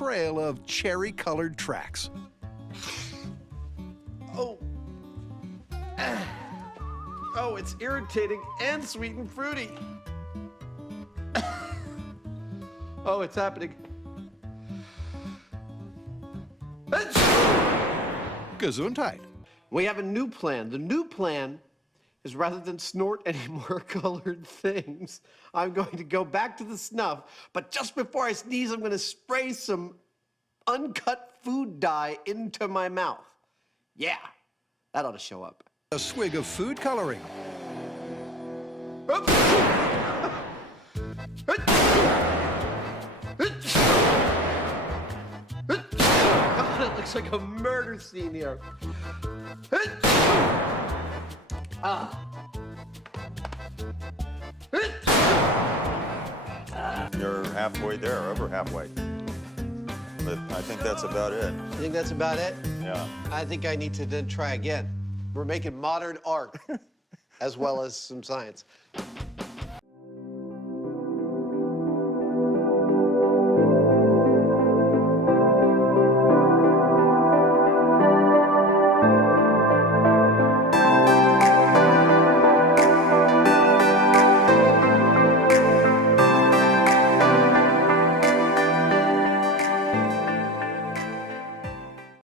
trail of cherry-colored tracks. Oh. Oh, it's irritating and sweet and fruity. Oh, it's happening. Gesundheit. We have a new plan. The new plan is rather than snort any more colored things, I'm going to go back to the snuff, but just before I sneeze, I'm going to spray some uncut food dye into my mouth. Yeah, that ought to show up. A swig of food coloring. God, it looks like a murder scene here. You're halfway there, over halfway. But I think that's about it. You think that's about it? Yeah. I think I need to then try again. We're making modern art as well as some science.